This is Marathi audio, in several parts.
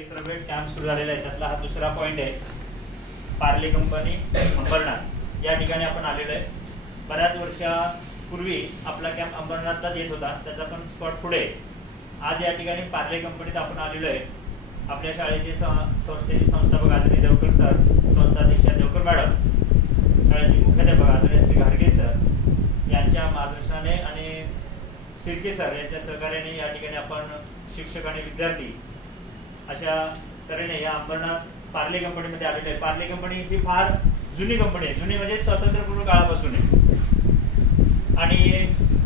सेक्रेटरीट कॅम्प सुरू झालेला आहे, त्यातला हा दुसरा पॉइंट आहे. पार्ले कंपनी अंबरनाथ या ठिकाणी आपण आलेलो आहे. बऱ्याच वर्षापूर्वी आपला कॅम्प अंबरनाथलाच येत होता, त्याचा पण स्पॉट पुढे आहे. आज या ठिकाणी पार्ले कंपनीत आपण आलेलो आहे. आपल्या शाळेचे संस्थेचे संस्थापक आदरणीय देवकर सर, संस्थाध्यक्ष देवकर मॅडम, शाळेचे मुख्याध्यापक आदरणीय श्री घारगे सर यांच्या मार्गदर्शनाने आणि शिर्के सर यांच्या सहकार्याने या ठिकाणी आपण शिक्षक आणि विद्यार्थी अशा तऱ्हेने या अंबरनाथ पार्ले कंपनीमध्ये आलेले आहे. पार्ले कंपनी ही फार जुनी कंपनी आहे, जुनी म्हणजे स्वातंत्र्यपूर्व काळापासून आहे. आणि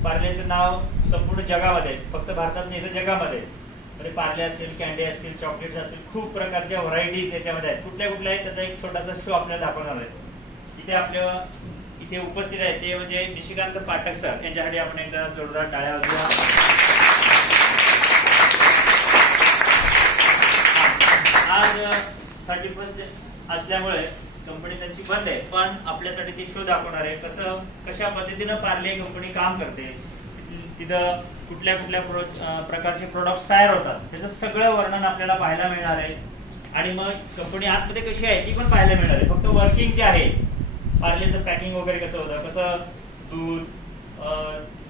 पार्लेचं नाव संपूर्ण जगामध्ये, फक्त भारतात नाही तर जगामध्ये, म्हणजे पार्ले असतील, कॅन्डी असतील, चॉकलेट्स असतील, खूप प्रकारच्या व्हरायटीज याच्यामध्ये आहेत. कुठल्या कुठल्या आहेत त्याचा एक छोटासा शो आपल्याला दाखवणार आहे. इथे उपस्थित आहेत ते म्हणजे निशिकांत पाठक सर, यांच्यासाठी आपण एकदा जोरदार टाळ्या वाजवूया. आज 31 असल्यामुळे कंपनी त्यांची बंद आहे, पण आपल्यासाठी ती शो दाखवणार आहे कशा पद्धतीनं पार्ले कंपनी काम करते, तिथं कुठल्या कुठल्या प्रकारचे प्रोडक्ट्स तयार होतात, त्याचं सगळं वर्णन आपल्याला पाहायला मिळणार आहे. आणि मग कंपनी आतमध्ये कशी आहे ती पण पाहायला मिळणार आहे. फक्त वर्किंग जे आहे, पार्लेचं पॅकिंग वगैरे कसं होतं, कसं दूध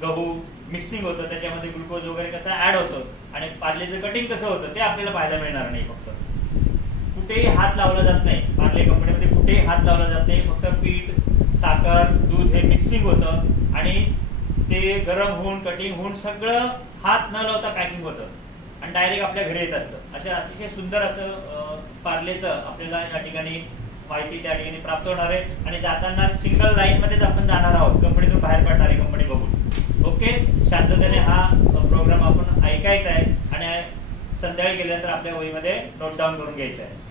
गहू मिक्सिंग होतं, त्याच्यामध्ये ग्लुकोज वगैरे कसं ऍड होतं, आणि पार्लेचं कटिंग कसं होतं ते आपल्याला पाहायला मिळणार नाही. फक्त कुठेही हात लावला जात नाही, पार्ले कंपनीमध्ये कुठेही हात लावला जात नाही. फक्त पीठ, साखर, दूध हे मिक्सिंग होतं आणि ते गरम होऊन कटिंग होऊन सगळं हात न लावता पॅकिंग होतं आणि डायरेक्ट आपल्या घरी येत असतं. अशा अतिशय सुंदर असं पार्लेचं आपल्याला या ठिकाणी माहिती त्या ठिकाणी प्राप्त होणार आहे. आणि जाताना सिंगल लाईन मध्येच आपण जाणार आहोत, कंपनीतून बाहेर पडणार आहे कंपनी बघून. ओके, शांततेने हा प्रोग्राम आपण ऐकायचा आहे आणि संध्याकाळी गेल्यानंतर आपल्या वहीमध्ये नोट डाऊन करून घ्यायचा आहे.